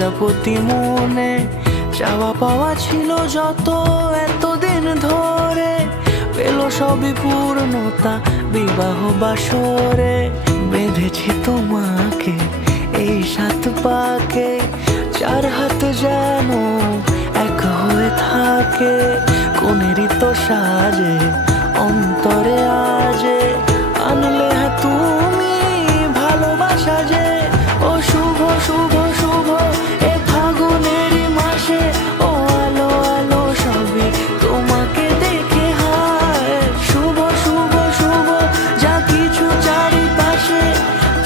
প্রজাপতি মনে চাওয়া পাওয়া ছিল যত এতদিন ধরে, পেল সবই পূর্ণতা বিবাহ বাসরে। বেঁধেছি তোমাকে এই 7 পাকে, 4 হাত যেন এক হয়ে থাকে। কোনেরই তো সাজে অন্তরে আজে, আনলে হ্যাঁ তুমি ভালোবাসা যে। ও শুভ শুভ শুভ এ ফাগুনেরই মাসে, ও আলো আলো সবই তোমাকে দেখে হায়। শুভ শুভ শুভ যা কিছু চারিপাশে,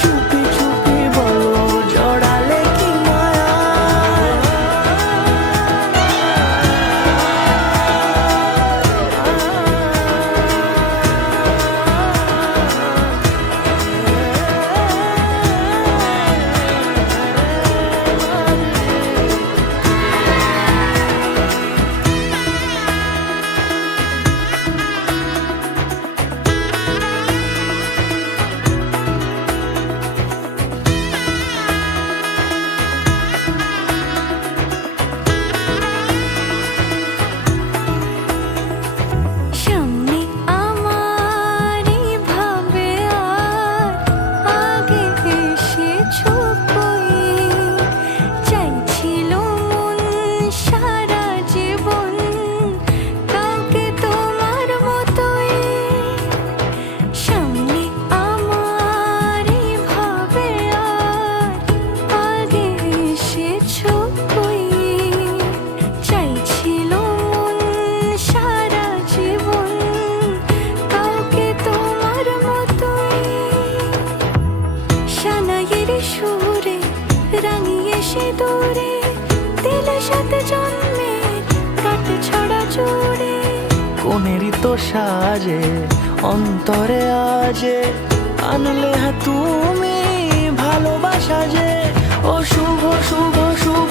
চুপি চুপি বলো জড়ালে কি মায়া। সুরে রাঙিয়ে সে দূরে দিলে 7 জন্মের কাট ছড়া জুড়ে। কোনেরই তো সাজে অন্তরে আজে, আনলে হ্যাঁ তুমি ভালোবাসা যে। ও শুভ শুভ শুভ